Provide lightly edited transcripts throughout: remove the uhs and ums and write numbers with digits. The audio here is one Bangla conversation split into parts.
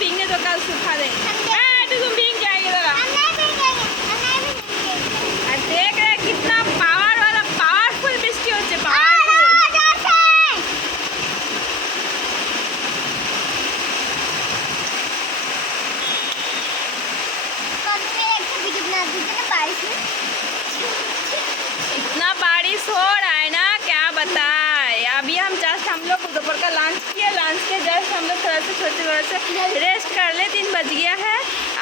भींगे तो कल सुखा देंगे। तुम भींग जाएगी जरा। और देख रहे कितना पावर वाला पावरफुल বৃষ্টি হচ্ছে, पावरफुल। इतना बारिश हो रहा है ना, क्या बताए। अभी हम लोग दोपहर का लंच किया, लंच के जस्ट हम लोग थोड़ा सा रेस्ट कर ले। 3 बज गया है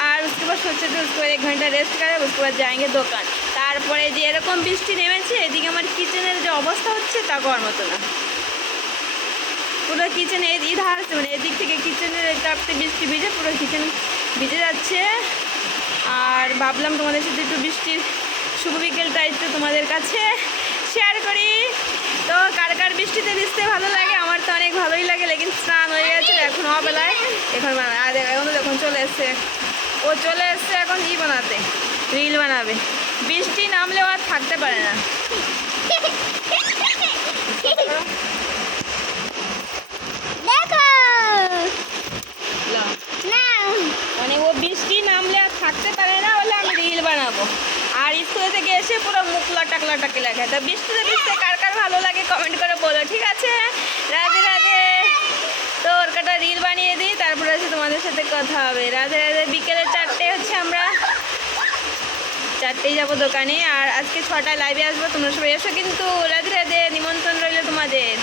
और उसके बाद सोचे थे उसको 1 घंटा रेस्ट करे, उसके बाद जाएंगे দোকান। তারপরে যে এরকম বৃষ্টি নেমেছে, এদিকে আমার কিচেনের যে অবস্থা হচ্ছে তা করার মতো না। পুরো কিচেন ইধার মানে এদিক থেকে কিচেনের তাপতে বৃষ্টি ভিজে পুরো কিচেন ভিজে যাচ্ছে। আর ভাবলাম তোমাদের সাথে একটু বৃষ্টির শুভ বিকেলটা একটু তোমাদের কাছে শেয়ার করি। তো কার কার বৃষ্টিতে ভিজতে ভালো লাগে? আমার তো অনেক ভালোই লাগে, লেকিন স্নান হয়ে গেছে এখন অবেলায়। এখন দেখুন চলে এসছে, ও চলে এসছে এখন ই বানাতে, রিল বানাবে। বৃষ্টি নামলেও আর থাকতে পারে না। মানে ও বৃষ্টি নামলে আর থাকতে পারে না, বলে আমি রিল বানাবো। আর স্কুল থেকে এসে পুরো মুখ লাটাকে লাগে। তা বৃষ্টিতে ভিজতে কার কার ভালো লাগে কমেন্ট করে বলো, ঠিক আছে? রাধে রাধে। তো ওর কাটা রিল বানিয়ে দিই, তারপরে হচ্ছে তোমাদের সাথে কথা হবে। রাধে রাধে। বিকেলে 4টে হচ্ছে, আমরা 4টেই যাবো দোকানে। আর আজকে 6টায় লাইভে আসবো, তোমরা সবাই এসো কিন্তু। রাধে রাধে, নিমন্ত্রণ রইল তোমাদের।